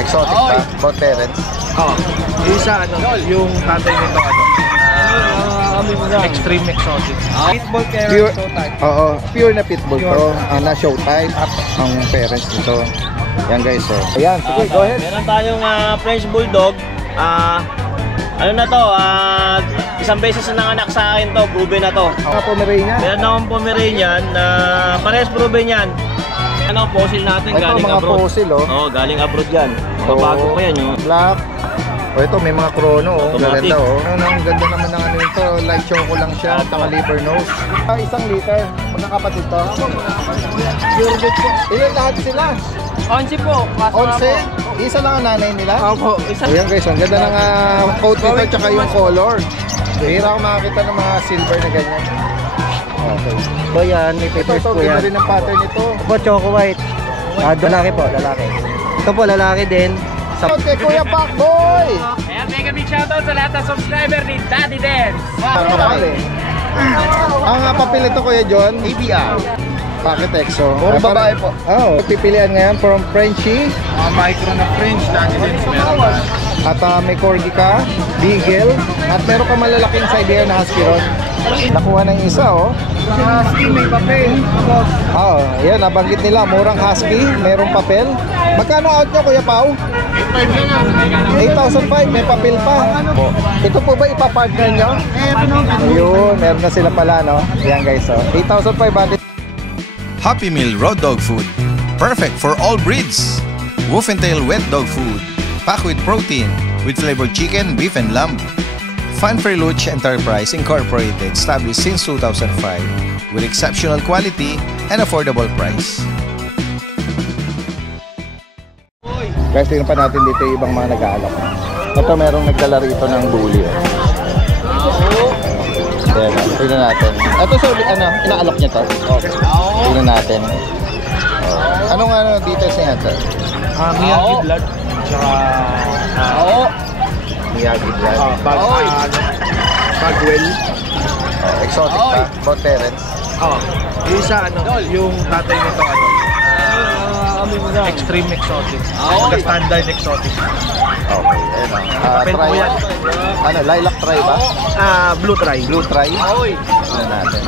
Exotic pa, both parents. Yung isa, yung tatay nito, extreme exotic. Pitbull Pure, Terrier show type. oo, pure na pitbull to. Na show type ang parents nito. Yan guys, so. Ayan, sige, go ahead. Meron tayong French Bulldog. Ano na to? Isang beses na nanganak sa akin to. Proven na to. Pomeranian. Meron akong Pomeranian na parehas proven yan. Ano, fossil natin Ito, galing mga abroad. fossil, oh. Oo, galing abroad yan. Bago pa yan yung black. O ito, may mga chrono, oh. Automatic. Gaganda, oh. Ang ganda naman ng ano ito. Light choco lang siya, taka liver nose. 1 liter. Magkakapatid to. Pure good po. Ilan lahat sila? 11 po. 11? Isa lang ang nanay nila? Opo, isa. Ayan guys, ang ganda ng coat nito tsaka yung color. Hira ako makakita ng mga silver na ganyan. Okay. So yan, may papers Ito, po yan. ganda rin ang pattern nito. Ito po, choco white. Lalaki po, lalaki. Ito po, lalaki din. Okay, Kuya Pacboy! Ayan, mega big shoutout sa lahat ng subscriber ni Daddy Dance. Ang papel nito, Kuya John, ABR. Packet EXO. Puro babae po. Oh, pipilian ngayon from Frenchie. Micro na French, Daddy Dance meron ba? At may Corgi ka, Beagle. At meron ka malalaking Siberian na Husky ron. Nakuha na yung isa, oh. Husky, may papel. Oh, yan, nabanggit nila. Murang Husky, merong papel. Magkano out nyo, Kuya Pao? 8,500, may papel pa. Ito po ba ipapartner nyo? Ayun, meron na sila pala, no? Yan guys, oh. 8,500. Happy Meal Raw Dog Food. Perfect for all breeds. Wolf and Tail Wet Dog Food. Packed with protein, with flavored chicken, beef, and lamb. Fun Freluch Enterprise Incorporated, established since 2005, with exceptional quality and affordable price. Guys, tingnan pa natin dito yung ibang mga nag-aalok. Ito, merong nagdala rito ng bully. Ayan, tingnan natin. Ito, so, inaalok niya to? Tingnan natin. Anong details niya ito? Miyagi blood. Tsaka... Miyagi blood. Bagwell. Exotic pa, both parents. Yung isa, yung tatay nito, extreme exotic. Standard exotic. Okay, ayan. Papel po yan. Lilac try ba? Blue try. Blue try? Tingnan natin.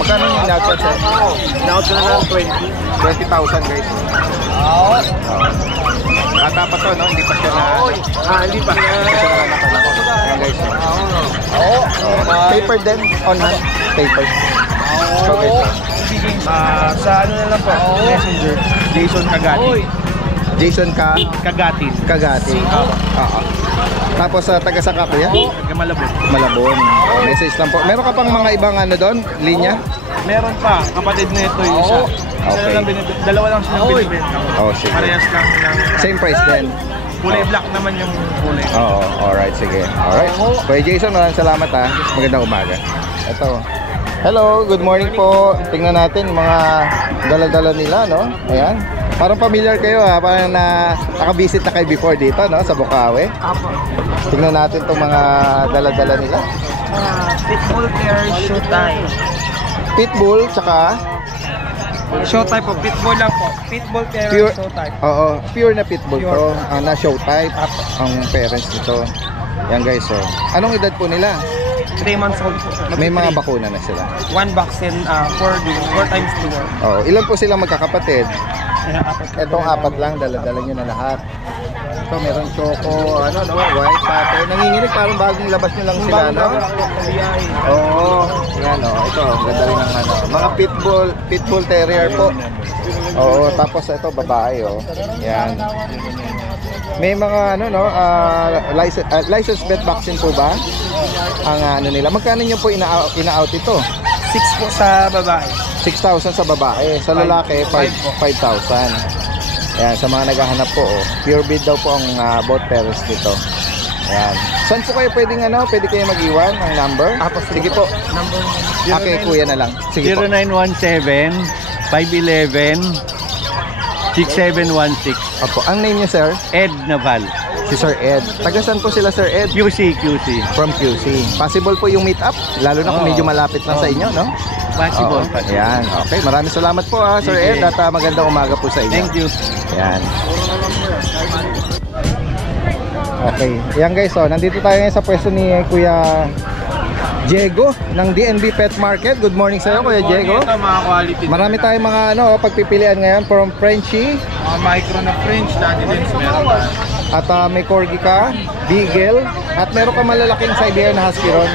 Magkano yung in-out sir? In-out na lang 20. 20,000 guys. Bata pa to, no? Hindi pa siya na... Hindi pa. Hindi siya na nakalako. Ayan guys. Paper din? On hand? Paper. So guys. Sa ano na lang po, Messenger, Jason Kagati. Jason Kagatin. Kagati. Tapos taga Saka po yan? Taga Malabon. Malabon. Message lang po. Meron ka pang mga ibang doon? Linya? Meron pa, kapatid na ito yung isa. Okay. Dalawa lang silang binibenta. Sige. Parehas lang ng... Same price din? Kulay black naman yung kulay. Oo, alright, sige. Alright. Kuya Jason, maraming salamat ha. Magandang umaga. Ito. Hello, good morning po. Tingnan natin mga dala-dala nila, no? Ayan. Parang familiar kayo ha. Parang nakabisit na kayo before dito, no? Sa Bukawi. Apo. Tingnan natin itong mga dala-dala nila. Pitbull Terrier show type. Pitbull, tsaka... Show type po, pitbull lang po. Pitbull Terrier Pure, show type. oo, pure na pitbull Pure. to. Na show type. Ang parents nito. Yan guys, so. Anong edad po nila? 3 months old po. May mga bakuna na sila. 1 vaccine, 4 times 2. Oo, ilan po silang magkakapatid? Etong 4 lang, dala-dala nyo na lahat. Ito, meron choco, white pattern. Nanginginig, parang bagong labas nyo lang sila, no? Oo, yan, ito, ganda rin ng mga pitbull terrier po. Oo, tapos ito, babae, yan. May mga, license vet vaccine po ba? Ang nila, magkano nyo po ina-out ito? 6 po sa babae. 6,000 sa babae, sa lalaki 5,000. Ayan, sa mga naghahanap po, pure breed daw po ang both parents dito. Ayan. Saan po kayo pwedeng pwede kayo mag-iwan ang number? Sige po. Number Okay, kuya na lang. Sige po. 0917 511 6716. Opo, ang name niya sir? Ed Naval. Si Sir Ed. Taga saan po sila Sir Ed? QC. From QC. Possible po yung meet up, lalo na kung medyo malapit lang sa inyo, no? Possible. Oo, yan. Okay, maraming salamat po Sir Ed, at magandang umaga po sa inyo. Thank you. Yan. Okay, yan guys, nandito tayo ngayon sa pwesto ni Kuya Diego ng DNB Pet Market. Good morning sa iyo, Kuya Diego. Ito mga quality. Marami tayong mga pagpipilian ngayon from Frenchie. Mga micro na French, Daddy Dens meron pa. At may Corgi ka, Beagle, at meron ka malalaking Siberian Husky ron.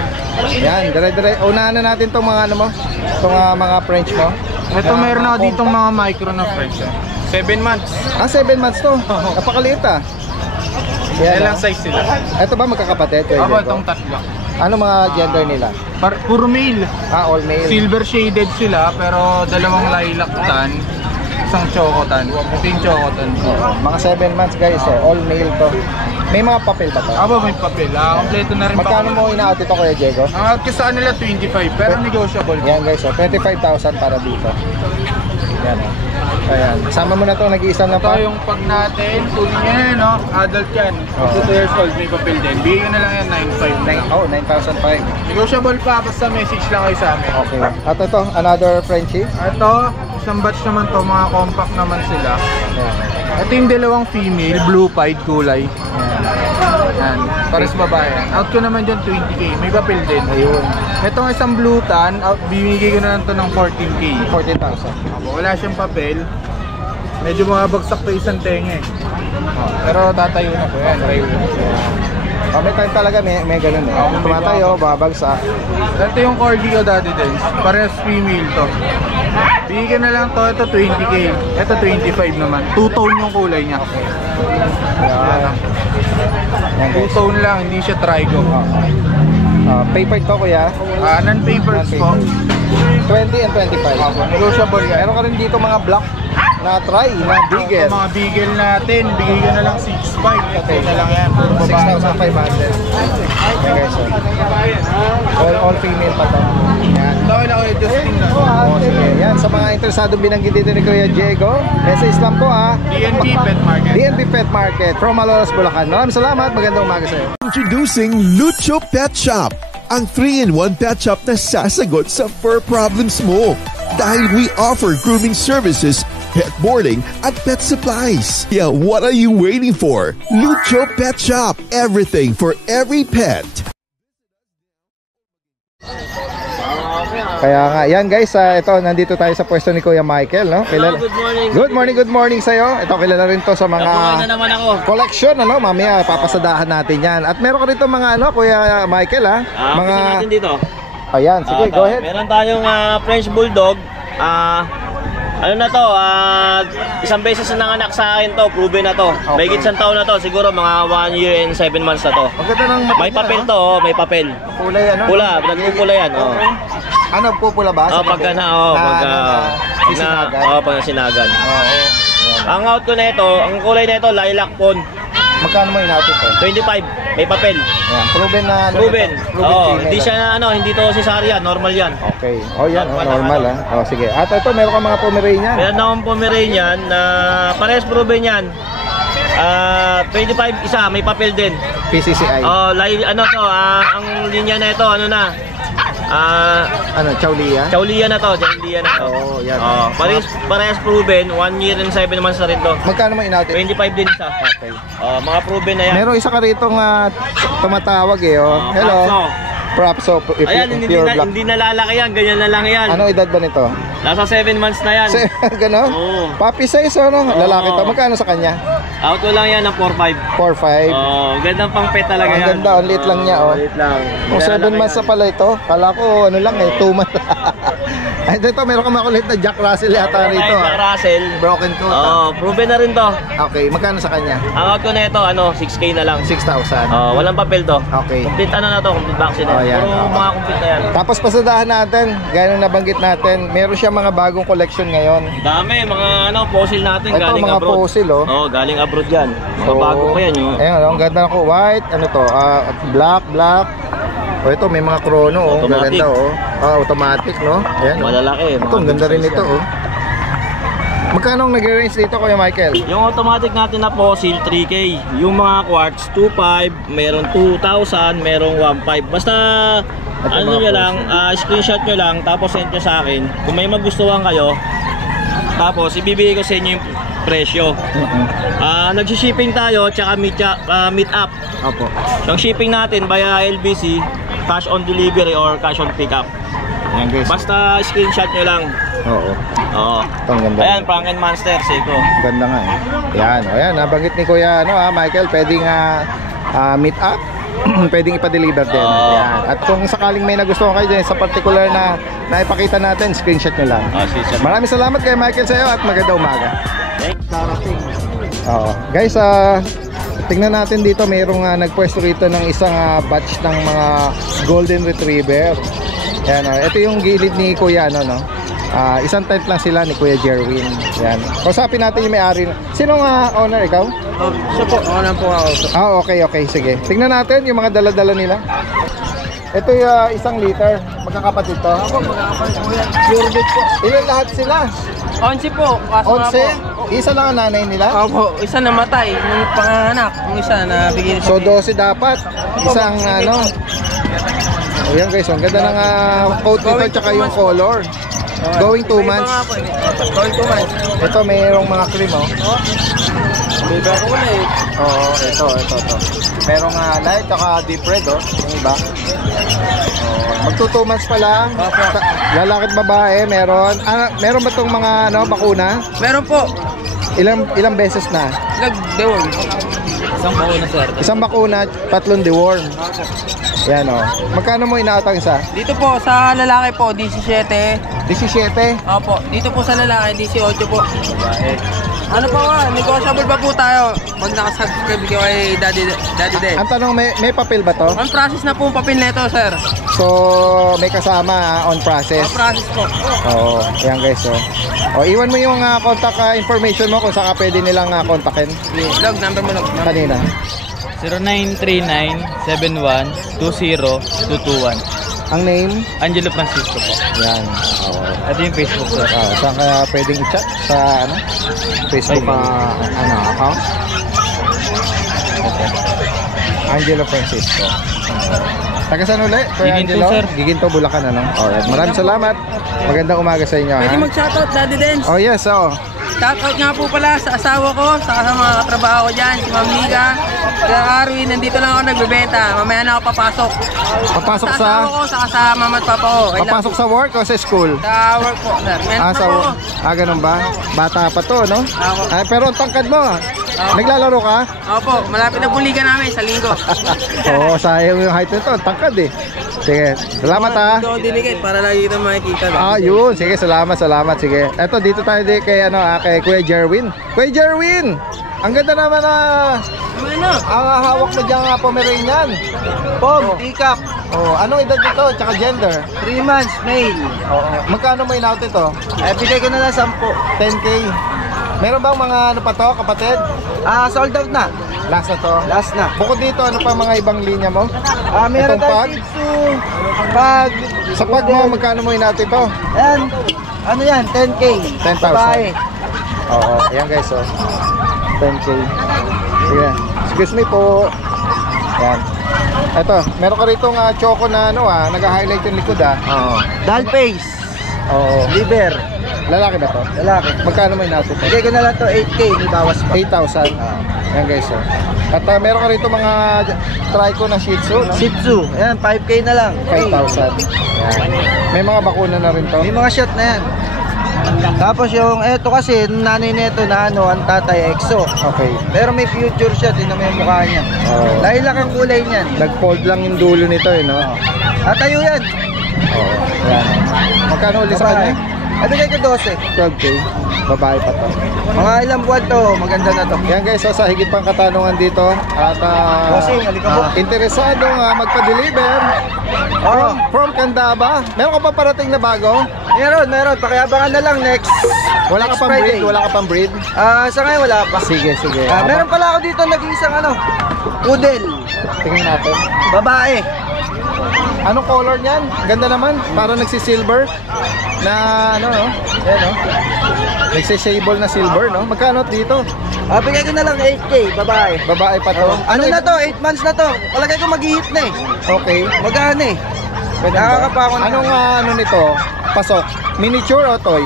Yan, dire-dire. Unahan na natin itong mga itong mga French mo. Ito meron ako ditong mga micro na French. 7 months. 7 months to. Napakaliit Yan, Ilang size sila? Ito ba magkakapatid? Kuya Ako Diego? itong tatlo. Ano mga gender nila? Puro male. All male. Silver shaded sila pero dalawang lilac tan, isang chocotan. Ito yung chocotan. Mga 7 months guys, all male to. May mga papel ba to? Aba may papel. Kompleto na rin Magkano mo ina-out ito, Kuya Diego? Ang out ko sa kanila 25 pero negotiable. Yan guys, 25,000 para dito. Yan Ayan. Sama mo na to, nag-iisang na Ito pa. yung pag natin, full niya no? Adult yan. Up to 2 years old, may papel din. Bigyan na lang yan 9,500. 9,005. Negotiable pa, basta message lang kayo sa amin. Okay. At ito, another Frenchie. Ito, isang batch naman to, mga compact naman sila. Ito yung dalawang female, blue pied kulay. Yan, pares babae. Out ko naman dyan 20k, may papel din. Ayun. Itong isang blue tan, bibigay ko na lang to ng 14k. 14,000. Wala siyang papel. Medyo mabagsak to isang tenga pero tatayo na po yan. May time talaga, may ganun tumatayo, babagsak. Ito yung corgi ko dati din. Parehas female to. Bigyan na lang to, ito 20k. Ito 25 naman. Two-tone yung kulay niya. Yan guys. Two-tone lang, hindi siya trigo. Paper to, Kuya. Non-papers po. 20 and 25. Negotiable yan. Meron ka rin dito mga black na try, na bigel. Mga bigel natin, bigay ko na lang 6.5. Okay na lang yan. Puro babae. 6,500. Yan guys. All female pa to. Yan. Dahil ako yung Justin na. Sige. Yan, sa mga interesadong binanggit dito ni Kuya Diego, message lang po DNB Pet Market. DNB Pet Market from Malolos, Bulacan. Maraming salamat, magandang umaga sa iyo. Introducing Lucho Pet Shop, ang 3-in-1 pet shop na sasagot sa fur problems mo. Dahil we offer grooming services, pet boarding, at pet supplies. Yeah, what are you waiting for? Lucho Pet Shop, everything for every pet. Kaya nga, yan guys, ito, nandito tayo sa pwesto ni Kuya Michael, no? Hello, good morning. Good morning sa iyo. Ito, kilala rin to sa mga Napungan na naman ako. collection, mamaya papasadahan natin yan. At meron ka rito mga Kuya Michael, mga... Mga natin dito. Ayan, sige, go ahead. Meron tayong French Bulldog. Ano na to, isang beses na nanganak sa akin to, proven na to. May isang taon na to, siguro mga 1 year and 7 months na to. Maganda ng mata May niya, papel to, may papel. Kulay Pula, nagpupula yan. Ano, pupula ba? Sa Pagka gabi? Sisinagan? pag nasinagan. Oo. Ang out ko na ito, ang kulay na ito, lilac pond. Magkano mo inapit to? 25, may papel. Ayan, proven na Proven. female, Hindi siya hindi to cesarean, normal yan. Okay. Yan, normal sige. At ito, meron ka mga Pomeranian. Meron akong Pomeranian na parehas proven yan. 25 isa, may papel din. PCCI. Ang linya na ito, Chaulia? Chaulia na to, Yan. parehas proven, 1 year and 7 months na rin to. Magkano mo inapit? 25 din isa. Okay. Mga proven na yan. Meron isa ka rito tumatawag Hello. Propso. Ayan, Pure black. hindi nalalaki yan, ganyan na lang yan. Anong edad ba nito? Nasa 7 months na yan. Gano'n? Oo. Puppy size, lalaki to. Magkano sa kanya? Out ko lang yan ng 4-5. 4-5. Gandang pang pet talaga Ang yan. ganda, ang liit lang niya, Liit lang. 7 months na pala ito. Kala ko, 2 months. Ay, ito, meron ka makulit na Jack Russell yata rito. Jack Russell. Broken coat. Proven na rin to. Okay, magkano sa kanya? Ang out ko na ito, 6K na lang. 6,000. Walang papel to. Okay. Complete na to, complete vaccine. Yan. Puro mga complete na yan. Tapos pasadahan natin, gaya nung nabanggit natin, meron siya mga bagong collection ngayon. Dami, mga fossil natin Ito, galing mga abroad. fossil, Galing abroad yan. Mga bago pa yan. Ayun, ang ganda ko. White, black. Ito, may mga chrono, Automatic. gaganda, automatic, no? Ayan, Malalaki. Ito, ang ganda rin ito, Magkano ang nag-range dito, Kuya Michael? Yung automatic natin na fossil, 3K. Yung mga quartz, 2.5, meron 2,000, merong 1.5. Basta Ano nyo lang, screenshot nyo lang, tapos send nyo sa akin. Kung may magustuhan kayo, tapos ibibigay ko sa inyo yung presyo. Nag-shipping tayo, tsaka meet up. Opo. Yung shipping natin via LBC, cash on delivery or cash on pickup. Ayan guys. Basta screenshot nyo lang. Oo. Oo. Ito ang ganda. Ayan, Franken Monster, Seiko. Ganda nga eh. Ayan, ayan, nabanggit ni Kuya Michael, pwedeng meet up. Pwedeng ipa-deliver din. Ayan. At kung sakaling may nagustuhan kayo din sa particular na ipakita natin, screenshot nyo lang. Maraming salamat kay Michael sa iyo at magandang umaga. Guys, tingnan natin dito, mayroong nagpwesto rito ng isang batch ng mga golden retriever. Yan, ito yung gilid ni Kuya isang tent lang sila ni Kuya Jerwin. Yan. Kausapin natin yung may-ari. Sinong owner, ikaw? Siya po, owner po ako. Okay, sige. Tingnan natin yung mga dala-dala nila. Ito yung isang liter. Magkakapatid to? Ako, magkakapatid po yan. Pure bit po. Ilan lahat sila? 11 po. Kaso nga po. 11? Isa lang ang nanay nila? Opo, isa namatay. Nung panganak, yung isa na bigyan So 12 dapat. Isang ayan guys, ang ganda ng coat nito tsaka yung color. Going 2 months. Going 2 months. Ito mayroong mga cream Biba ko na eh. Oo, ito. Merong light tsaka deep red yung iba. Magto 2 months pa lang. Lalaki at babae, meron. Meron ba tong mga bakuna? Meron po. Ilang beses na? Nag-deworm. Isang bakuna sir. Isang bakuna, 3 deworm. Yan Magkano mo inaatang isa? Dito po sa lalaki po 17. 17? Opo. Dito po sa lalaki 18 po. Ano po negotiable pa po tayo pag nakasubscribe kayo kay Daddy Den. Ang tanong, may papel ba to? On process na po ang papel nito sir. So may kasama on process? On process po. Oo, yan guys iwan mo yung contact information mo kung saan ka pwede nilang kontakin. Log number mo log. Kanina 0939-71-20-221. ang name? Angelo Francisco po. Yan. Ito yung Facebook sir. Saan ka pwedeng i-chat? Sa Facebook account? Okay. Angelo Francisco. Taga saan ulit? Kuya Giginto, Angelo? sir. Giginto, Bulacan Alright. Maraming salamat. Magandang umaga sa inyo. Pwede mag-shoutout Daddy Den. Oh yes, Shoutout nga po pala sa asawa ko, sa mga katrabaho ko dyan, si Ma'am Liga, sa Arwin, nandito lang ako nagbebenta. Mamaya na ako papasok. Papasok Sa asawa ko, sa mama at papa ko. Papasok sa work o sa school? Sa work po, sir. Sa work. Ganun ba? Bata pa to, no? Ako. Pero ang tangkad mo. Naglalaro ka? Opo, malapit na buligan namin sa linggo. Oo, sayang yung height nito. Ang tangkad eh. Sige, salamat Ito ako diligate para lagi kita makikita. Yun. Sige, salamat. Sige. Eto, dito tayo kay kay Kuya Jerwin. Kuya Jerwin! Ang ganda naman ang hawak mo diyang Pomeranian. Pog, teacup. Anong edad nito? Tsaka gender? 3 months, male. Magkano mo in-out ito? Bigay ko na lang 10. 10K. Meron bang mga kapatid? Sold out na. Last na to? Last na. Bukod dito, ano pa mga ibang linya mo? Meron Itong pag? tayo Shih Tzu, pag. Sa pag mo, magkano mo in-out ito? Ayan, ano yan, 10K. 10,000. Babae. Ayan guys, 10K. Sige, excuse me po. Yan. Ito, meron ka rito choco na nag-highlight yung likod Doll face. Liver. Lalaki ba to? Lalaki. Magkano mo in-out ito? Bigay ko na lang to 8K, may bawas pa. 8,000. Ayan guys, At meron ka rito mga trico na Shih Tzu, no? Shih Tzu, ayan, 5K na lang. 5,000. Ayan. May mga bakuna na rin to? May mga shot na yan. Tapos yung eto kasi, nanay nito na ang tatay EXO. Okay. Pero may future shot, tingnan mo yung mukha niya. Lilac ang kulay niyan. Nag-fold lang yung dulo nito no? At tayo yan. Ayan. Magkano ulit sa kanya? Bigay ko 12. 12K. Babae pa to. Mga ilang buwan to, maganda na to. Yan guys, sa higit pang katanungan dito at Bossing, halika po. interesadong magpa-deliver from Candaba. Meron ka pa parating na bago? Meron. Pakiabangan na lang next. Wala ka pang breed? Wala ka pang breed? Sa ngayon wala pa. Sige. Meron pala ako dito nag-iisang poodle. Tingnan natin. Babae. Anong color niyan? Ganda naman. Para nagsi-silver na Ayan Nagsisable na silver, no? Magkano dito? Bigay ko na lang 8K, babae. Babae pa to? Ano na to? 8 months na to. Palagay ko mag-hit na eh. Okay. Mag-ano eh. Pwede Nakakapa ako na. Anong ano nito? Pasok? Miniature o toy?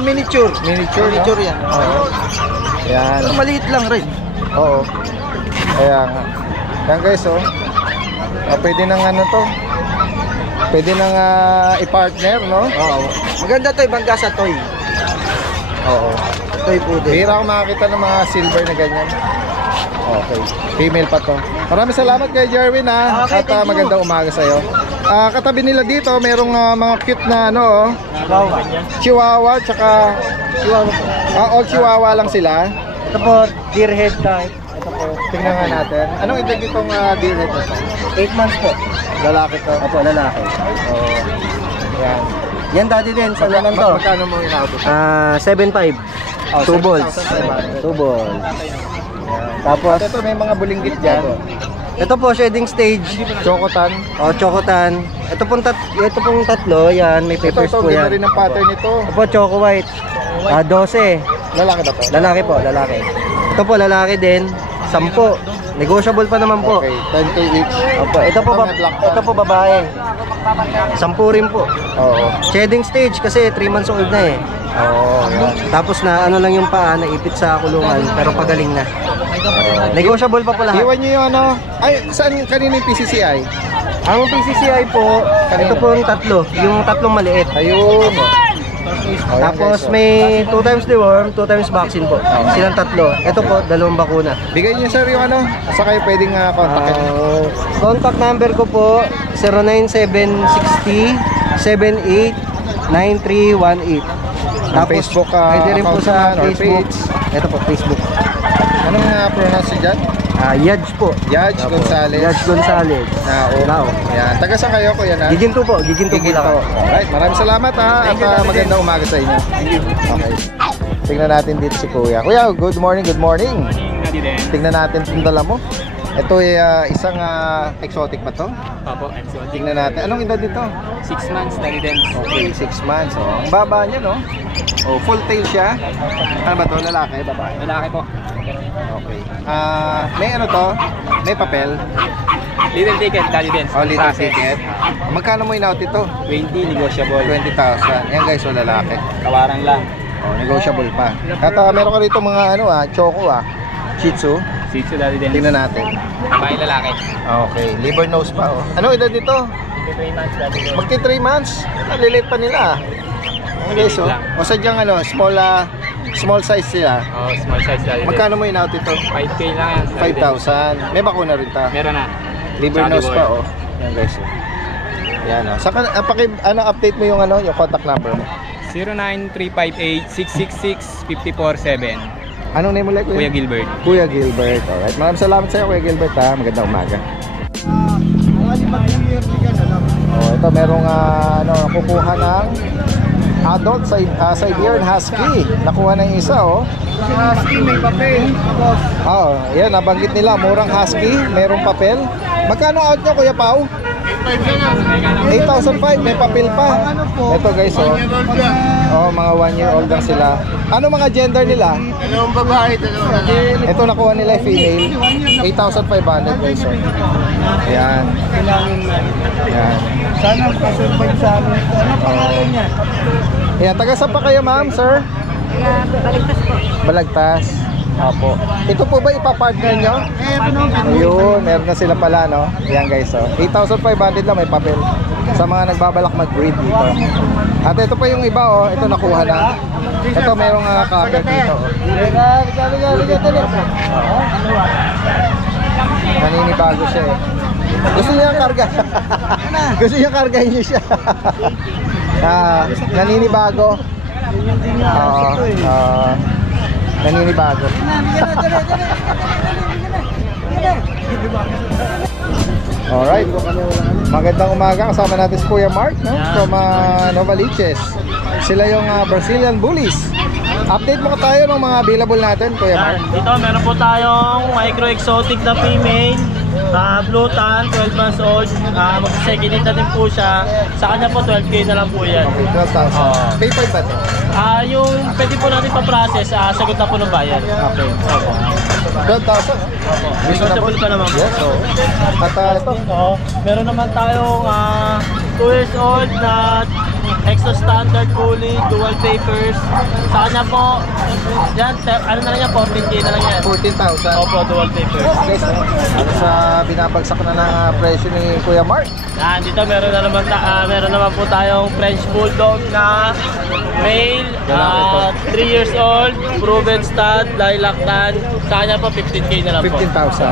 Miniature. Miniature, Miniature yan. Oo. Yan. Pero maliit lang rin. Oo. Kaya nga. Yan guys, oh. Pwede nang ano to. Pwede nang i-partner, no? Oo. Maganda to, ibang gasa toy. Oo. Toy po din. Bihira ako makakita ng mga silver na ganyan. Okay. Female pa to. Maraming salamat kay Jerwin, ha. Okay, At thank you. magandang umaga sa'yo. Katabi nila dito, merong mga cute na ano, oh. Chihuahua, tsaka all Chihuahua lang sila. Ito po, deer head type. Tingnan nga natin. Anong edad itong deer head na to? 8 months po. Lalaki to. Opo, lalaki. Oo. Yan. Yan daddy din, sa laman to. Magkano mo inaabot? 7.5. Oh, 2 balls. 7,500. 2 balls. Tapos ito may mga bulinggit dyan. Ito po, shedding stage. Chocotan. Chocotan. Ito pong tatlo, yan, may papers Ito, po ganda yan. rin ang pattern nito. Ito po, choco white. 12. Lalaki ba to? Lalaki po, lalaki. Ito po, lalaki din. 10. Negotiable pa naman po. Okay, 10K each. Opo, ito po, may black pa. ito po babae. 10 rin po. Oo. Shedding stage kasi 3 months old na eh. Oo, yan. Tapos na ano lang yung paa, naipit sa kulungan, pero pagaling na. Negotiable pa po lahat. Iwan nyo yung ano. Ay, saan kanina yung PCCI? Ang PCCI po, ito po yung tatlo. Yung tatlong maliit. Ayun. Oh, yan, Tapos guys, may 2 times deworm, 2 times vaccine po. Silang tatlo. Ito po, 2 bakuna. bigay nyo sir yung ano. Saan kayo pwedeng kontakin? Contact number ko po 09760 789318. Facebook, pwede rin po account sa naman or Facebook. page. Ito po, Facebook. Anong pronounce dyan? Yaj po. Yaj Gonzales. Yaj Gonzales. Nao. Yan. Taga saan kayo, kuya na? Giginto po, Giginto Giginto. Bulacan. Alright, maraming salamat ha. At magandang umaga sa inyo. Okay. Tingnan natin dito si kuya. Kuya, good morning, good morning. Tingnan natin itong dala mo. Ito ay isang exotic ba to? Opo, exotic. Tingnan natin. Anong edad dito? 6 months, daddy din. Okay, 6 months. Oh. Ang baba niya, no? Oh, full tail siya. Ano ba to? Lalaki, babae? Lalaki po. Okay. May ano to? May papel? Little ticket, daddy din. Oh, little ticket. Magkano mo in-out ito? 20, negotiable. 20,000. Yan guys, oh, lalaki. Kawarang lang. Oh, negotiable pa. At meron ka rito mga ano choco Shih Tzu. Sitsu, daddy din. Tingnan natin. Babae lalaki. Okay, liver nose pa oh. Ano edad nito? 3 months, daddy din. Magti 3 months. Nalilit pa nila. Okay, so, o sadyang small size sila. Oh, small size, daddy din. Magkano mo in-out ito? 5K lang yan. daddy din. 5,000. May bakuna rin ta. Meron na. Liver Johnny nose boy. pa oh. Yan guys. Oh. Yan oh. Saka update mo yung yung contact number mo. 09358-666-547. Anong name mo like? Kuya Gilbert. Kuya Gilbert. Alright. Maraming salamat sa iyo, Kuya Gilbert ha. Magandang umaga. Oh, ito merong kukuha ng adult Siberian Husky. Nakuha na yung isa oh. Husky may papel. Oh, yan nabanggit nila, murang husky, merong papel. Magkano out nyo, Kuya Pao? 8,500, may papel pa. Ito guys, oh. Oh, mga 1 year old lang sila. Ano mga gender nila? Dalawang babae, dalawang lalaki. Ito nakuha nila female. 8,500 guys, oh. Ayan. Ayan. Sana pasurvive sa amin. Ano pangalan niya? Ayan, taga saan pa kayo ma'am, sir? Balagtas po. Balagtas. Opo. Ito po ba ipapartner nyo? Ayun, meron na sila pala, no? Yan guys, oh. 8,500 lang, may papel. Sa mga nagbabalak mag-breed dito. At ito pa yung iba, oh. Ito nakuha na. Ito merong cover dito, oh. Naninibago siya, eh. Gusto niya karga. Gusto niya kargahin niyo siya. Naninibago. Naninibago. Alright. Magandang umaga. Kasama natin si Kuya Mark, no? From Novaliches. Sila yung Brazilian Bullies. Update mo ka tayo ng mga available natin, Kuya Mark. Dito meron po tayong micro exotic na female. Blue tan, 12 months old. Mag-second na din po siya. Sa kanya po 12K na lang po yan. Okay, 12,000. Pay ba ito? Yung pwede po natin pa-process, sagot na po ng bayan. Okay. 12,000? Reasonable pa naman po. Yes, so. At ito? Meron naman tayong 2 years old na extra standard bully, dual papers. Sa kanya po, yan, ano na lang yan, 14K na lang yan. 14,000. Opo, dual papers. Guys, ano sa binabagsak na ng presyo ni Kuya Mark? Yan, dito meron naman po tayong French Bulldog na male, 3 years old, proven stud, lilac tan. Sa kanya po, 15K na lang po. 15,000.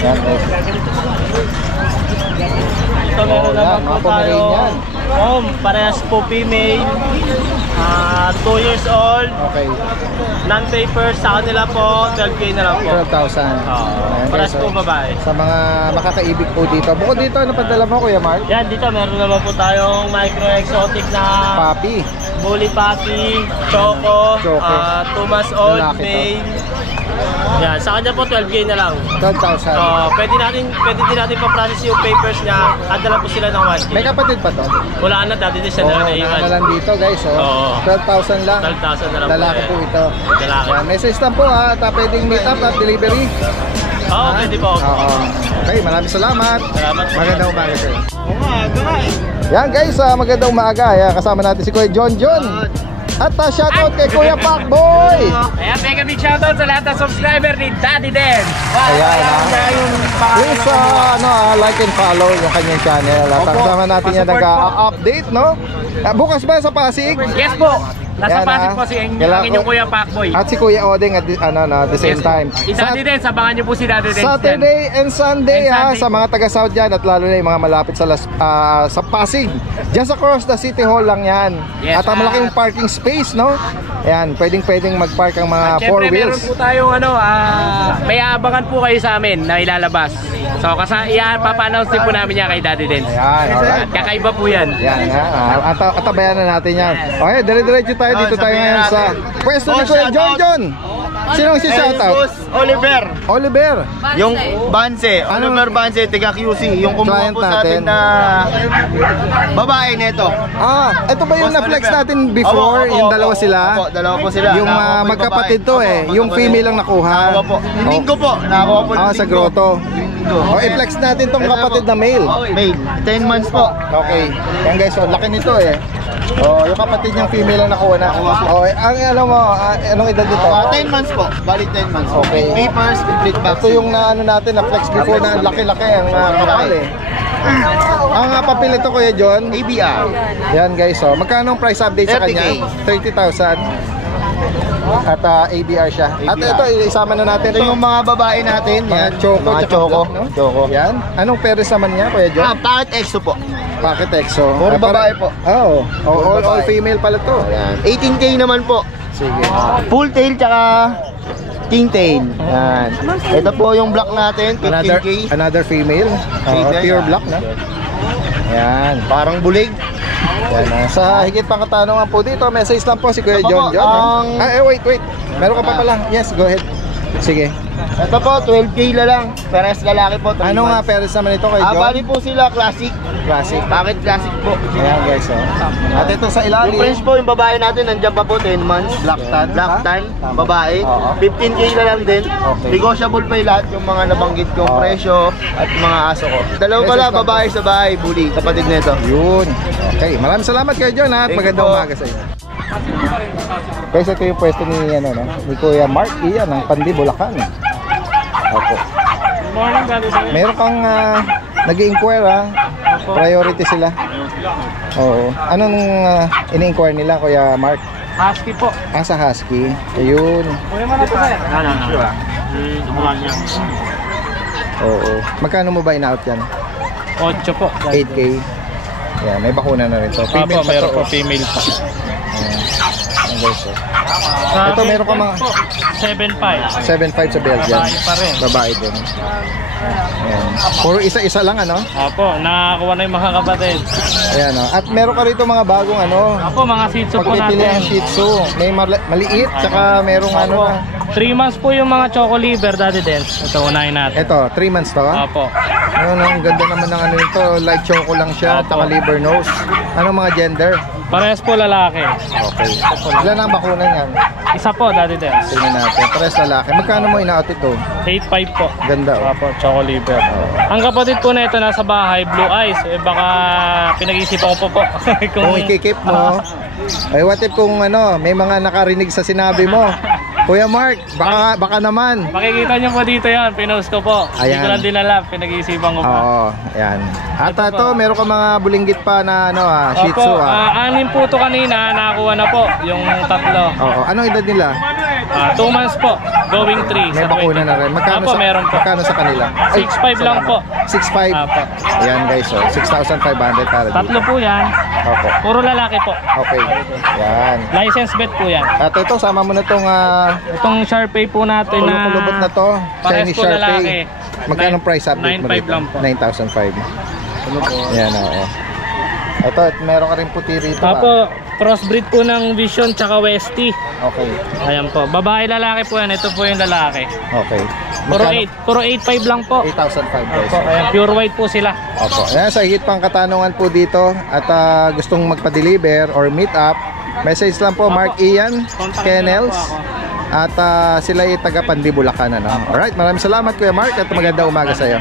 Yan, guys. Ito meron naman po tayo. Parehas po female. 2 years old. Okay. Non-papers sa kanila po, 12K na lang po. 12,000. Ayan, Parehas guys, po babae. Sa mga makakaibig po dito. Bukod dito, ano padala mo, Kuya Mark? Yan, dito meron naman po tayong micro-exotic na Papi. bully puppy, choco, 2 months old, Lalaki to. male. Yan, sa kanya po 12K na lang. 12,000. Pwede din natin pa-process yung papers niya. Adala po sila ng 1K. May kapatid pa to? Wala na, dati din siya na naiwan. Nakalan dito, guys. Oo. 12,000 lang. 12,000 na lang Lalaki po ito. Lalaki. Yan, message lang po ha. Pwedeng meet up at delivery. Oo, pwede po. Oo. Okay, maraming salamat. Salamat po. Magandang umaga, sir. Yan guys, magandang umaga. Ayan, kasama natin si Kuya John. At shoutout kay Kuya Pacboy. Ayan, mega big shoutout sa lahat ng subscriber ni Daddy Den. Ayan, please like and follow yung kanyang channel. At kasama natin yan nag-update, no? Bukas ba sa Pasig? Yes po. Nasa Ayan, Pasig po si inyong Kuya Pacboy. At si Kuya Odeng at the same time. Si Daddy Den, sabangan niyo po si Daddy Den. Saturday and Sunday, And Sunday sa mga taga-South dyan at lalo na yung mga malapit sa Pasig. Just across the City Hall lang yan. Yes, at malaking parking space, no? Ayan, pwedeng magpark ang mga four Siyempre, meron wheels. po tayong may aabangan po kayo sa amin na ilalabas. So, papanounce din po namin yan kay Daddy Den. Ayan, alright. Kakaiba po yan. Yan ha. Atabayan na natin yan. Okay, dire-diretso tayo. Dito tayo ngayon sa pwesto ni Kuya John. Sinong si shoutout? Oliver. Yung Banse, Oliver Banse, taga QC, yung kumuha Client po sa atin natin. na babae nito. Ito ba yung Boss na-flex Oliver. natin before? Opo, Yung opo, dalawa sila? Opo, dalawa po sila. Yung Nakakuha po yung magkapatid babae. to Opo, yung magkapatid. female lang nakuha. Nakakuha po. Yung linggo po, nakakuha po ng Sa linggo. grotto. Linggo. I-flex natin tong Ito kapatid po. na male. Male, 10 months po. Okay. Yan guys, laki nito eh. Yung kapatid niyang female ang nakuha na. Alam mo, anong edad nito? 10 months po, bali 10 months. Okay. Papers, complete vaccine. Ito yung natin na flex before na laki-laki ang kapal eh. Ang papel ito, Kuya John? ABR. Yan guys, magkano ang price update sa 30K. kanya? 30,000. At ABR siya. At ito, isama na natin Ito yung mga babae natin. mga Yan. choco. Mga tsaka choco. black, no? Choco. Yan. Anong peres naman niya, Kuya John? Packet EXO po. Packet EXO. Puro babae po. Oo. All babae. female pala to. Yan. 18K naman po. Sige. Full tail tsaka king tail. Yan. Ito po yung black natin, 15K. Another female. Female, Pure yan. black na. Yan. Parang bulig. Yan. Sa higit pang katanungan po dito, message lang po si Kuya Ito po, John. ang- Wait. Meron ka pa pala. Yes, go ahead. Sige. Ito po, 12K na lang. Parehas lalaki po. 3 Ano nga months. peres naman ito kay John? Bali po sila, classic. Classic. Packet classic po. Ayan guys, At ito sa Yung ilalim. French po, yung babae natin, nandiyan pa po, 10 months. Black tan. Black Ha? tan, Tama. babae. Oo. 15K na lang din. Okay. Negotiable pa yung lahat yung mga nabanggit kong Oo. presyo at mga aso ko. Dalawa pala, Message lang babae sa bahay, bully, kapatid nito. Yun. Okay, maraming salamat kay John at Thank you magandang po. umaga sa inyo. Guys, ito yung pwesto ni, ni Kuya Mark Ian ng Pandi, Bulacan. Opo. Morning, Daddy Den. Meron kang nag-i-inquire priority sila. Oo. Anong ini-inquire nila, Kuya Mark? Husky po. Sa Husky. Ayun. Kuya mo na po, sir. Oo. Magkano mo ba in-out yan? 8 po. 8K. Yan, may bakuna na rin to. Female pa to. female pa. Ayan, guys, Ito meron ka mga 7.5. 7.5 sa Belgian. Babae pa rin. Babae din. Ayan. Puro isa-isa lang ano? Apo, nakakuha na yung mga kapatid. Ayan At meron ka rito mga bagong Apo, mga Shih Tzu po pagpipili natin. ang Shih Tzu. May maliit, tsaka merong Apo. na. 3 months po yung mga choco liver, Daddy Dance. Ito, unahin natin. Ito, 3 months to? Opo. Ayun, ang ganda naman ng ano ito. Light choco lang siya, Opo. taka liver nose. Anong mga gender? Parehas po lalaki. Okay. Ilan ang bakuna niyan? Isa po, Daddy Dance. Tingnan natin. Parehas lalaki. Magkano mo in-out ito? 8.5 po. Ganda, oh. Opo, choco liver. Ang kapatid po na ito nasa bahay, Blue Eyes. Eh baka pinag-iisipan ko po. Kung ikikip mo, ay what if kung ano, may mga nakarinig sa sinabi mo. Kuya Mark, baka naman. Makikita niyo po dito yan, pinost ko po. Hindi Ayan. ko lang dinala, pinag-iisipan ko po. Oo, ayan. At ito, meron ka mga bulinggit pa na ano Shih Tzu Opo, 6 po ito kanina, nakakuha na po, yung tatlo. Oo, anong edad nila? 2 months po, going 3. May bakuna na rin. Magkano Opo, sa, meron po. magkano sa kanila? 6.5 lang po. 6.5? Opo. Ayan guys, oh, 6,500 para dito. Tatlo po yan. Opo. Puro lalaki po. Okay. Yan. License bet po yan. At ito, sama mo na itong Itong Sharpei po natin na kulubot na to. parehas Chinese po lalaki. Sharpei. Magkano price update mo 9.5 dito? lang po. 9,500. Yan, oo. Ito, at meron ka rin puti rito. Opo, crossbreed po ng Vision tsaka Westie. Okay. Ayan po, babae lalaki po yan. Ito po yung lalaki. Okay. Puro 8.5 lang po. 8,500 guys. Opo, ayan, pure white po sila. Opo. Ayan, sa higit pang katanungan po dito at gustong magpa-deliver or meet up, message lang po Mark Ian Kennels at sila ay taga Pandibulacan, ano. Alright, maraming salamat Kuya Mark at magandang umaga sa iyo.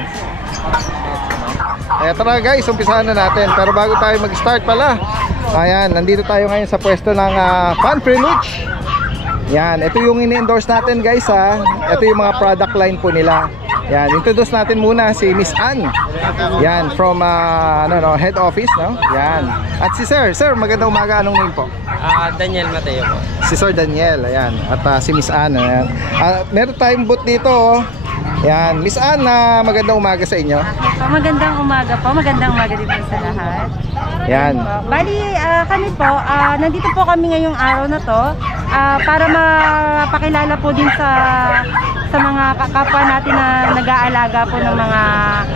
Eto na guys, umpisahan na natin. Pero bago tayo mag-start pala, ayan, nandito tayo ngayon sa pwesto ng Fun Prelude. Yan, ito yung ini-endorse natin guys ha. Ito yung mga product line po nila. Yan, introduce natin muna si Miss Ann. Yan, from head office, no? Yan. At si Sir, magandang umaga, anong name po? Daniel Mateo po. Si Sir Daniel, ayan. At si Miss Ann, ayan. Meron tayong booth dito, oh. Yan, Miss Ann, magandang umaga sa inyo. Magandang umaga po. Magandang umaga dito sa lahat. Yan. Bali, kami po, nandito po kami ngayong araw na to para mapakilala po din sa mga kapwa natin na nag-aalaga po ng mga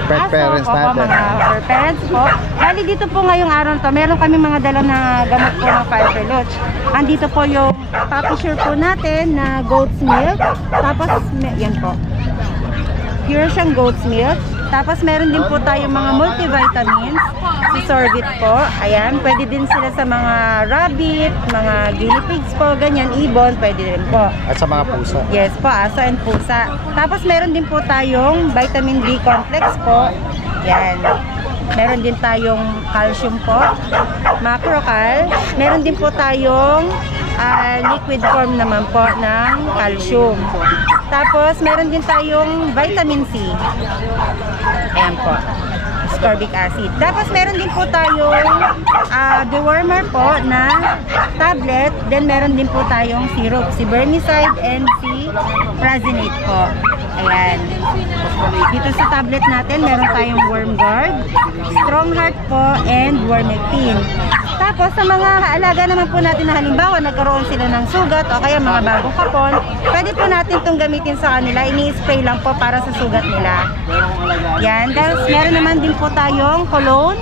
Pet parents natin. mga fur parents po. Bali, dito po ngayong araw na to, meron kami mga dala na gamot po ng Fire Prelude. Andito po yung puppy sure po natin na goat's milk. Tapos, yan po. Pure siyang goat's milk. Tapos meron din po tayong mga multivitamins, si Sorbit po. Ayan, pwede din sila sa mga rabbit, mga guinea pigs po, ganyan, ibon, pwede din po. At sa mga pusa. Yes po, aso and pusa. Tapos meron din po tayong vitamin D complex po. Yan. Meron din tayong calcium po, macrocal. Meron din po tayong liquid form naman po ng calcium. Tapos meron din tayong vitamin C. Ayan po, ascorbic acid. Tapos meron din po tayong dewormer po na tablet. Then meron din po tayong syrup, si Bermicide and si Prasinate po. Ayan. Dito sa tablet natin, meron tayong Worm Guard, Strong Heart po, and Wormectin. Tapos sa mga alaga naman po natin na halimbawa nagkaroon sila ng sugat o kaya mga bagong kapon, pwede po natin itong gamitin sa kanila. Ini-spray lang po para sa sugat nila. Yan. Tapos meron naman din po tayong cologne.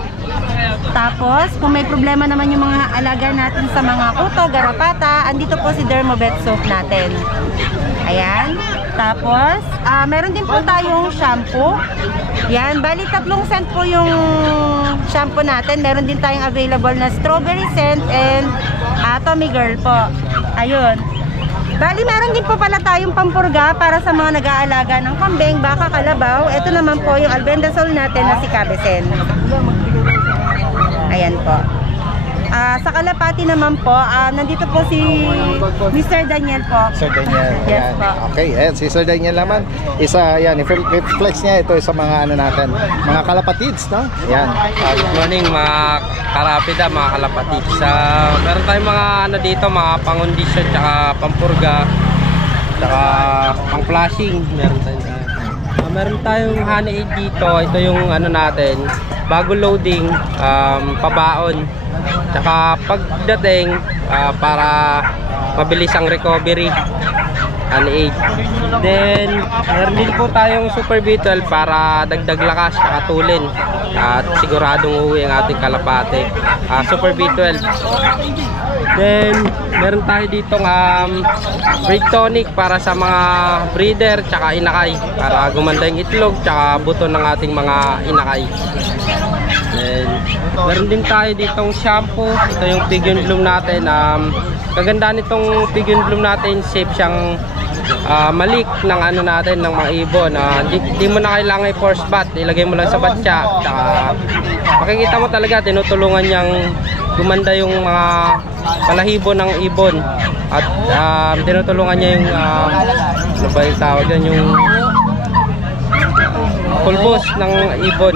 Tapos kung may problema naman yung mga alaga natin sa mga kuto, garapata, andito po si Dermovet soap natin. Ayan. Tapos meron din po tayong shampoo. Yan, bali 3 scent po yung shampoo natin. Meron din tayong available na strawberry scent and Tommy Girl po. Ayun. Bali, meron din po pala tayong pampurga para sa mga nag-aalaga ng kambing, baka, kalabaw. Ito naman po yung albendazole natin na si Cabecen. Ayan po. Sa Kalapati naman po, nandito po si Mr. Daniel po. Sir Daniel. Yes po. Okay, ayan, si Sir Daniel naman. Isa, yan, i-flex niya ito sa mga ano natin. Mga kalapatids, no? Yan. Good morning mga karapida, mga kalapatids. Meron tayong mga ano dito, mga pang-condition, tsaka pampurga, tsaka pang-flashing. Meron tayong honey aid dito. Ito yung ano natin, bago loading, pabaon. Tsaka pagdating, para mabilis ang recovery, honey aid. Then meron din po tayong Super B12 para dagdag lakas at tulin at siguradong uuwi ang ating kalapate. Super B12. Then, meron tayo ditong breed tonic para sa mga breeder tsaka inakay para gumanda yung itlog tsaka buto ng ating mga inakay. Then, meron din tayo ditong shampoo. Ito yung pigeon bloom natin. Kagandaan nitong pigeon bloom natin, safe siyang malik ng ano natin, ng mga ibon. Di mo na kailangan i-force bath, ilagay mo lang sa batya. Tsaka makikita mo talaga tinutulungan niyang gumanda yung mga balahibo ng ibon. At tinutulungan niya yung ano ba yung tawag yan, yung pulbos ng ibon.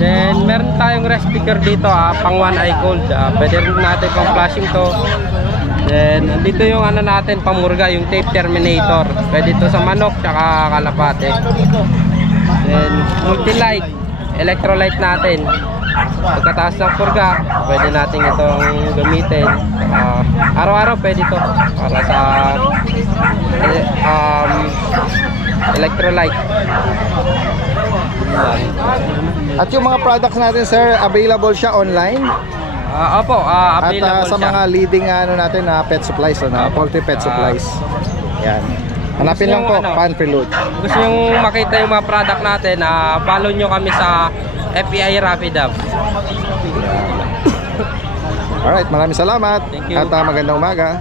Then meron tayong rest picker dito, pang one eye cold. Pwede rin natin pang flashing to. Then dito yung ano natin, pamurga, yung tape terminator. Pwede to sa manok tsaka kalapate. Then multi-light, electrolyte natin. Pagkataas ng purga, pwede natin itong gamitin. Araw-araw pwede to para sa electrolyte. At yung mga products natin, sir, available siya online? Opo, available at sa siya. mga leading ano natin na pet supplies, poultry pet supplies. Yan. Hanapin lang po, Fun Free Loot. Gusto yung makita yung mga product natin, follow nyo kami sa FPI Rapidab. Alright, maraming salamat. Thank you. At magandang umaga.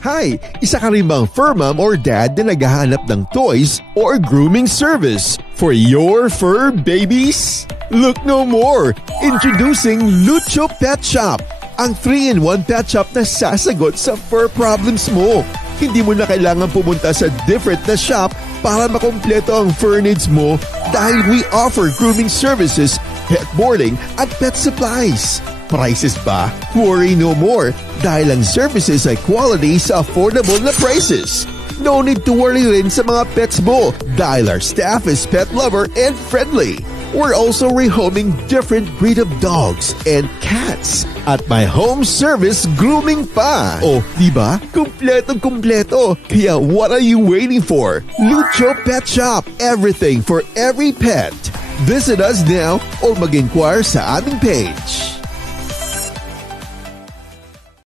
Hi! Isa ka rin bang fur mom or dad na naghahanap ng toys or grooming service for your fur babies? Look no more! Introducing Lucho Pet Shop, ang 3-in-1 pet shop na sasagot sa fur problems mo. Hindi mo na kailangan pumunta sa different na shop para makompleto ang fur needs mo dahil we offer grooming services, pet boarding at pet supplies. Prices ba? Worry no more dahil ang services ay quality sa affordable na prices. No need to worry rin sa mga pets mo dahil our staff is pet lover and friendly. We're also rehoming different breed of dogs and cats at my home service grooming pa. Oh, diba? Kumpletong-kumpleto. Kaya what are you waiting for? Lucho Pet Shop. Everything for every pet. Visit us now or mag-inquire sa aming page.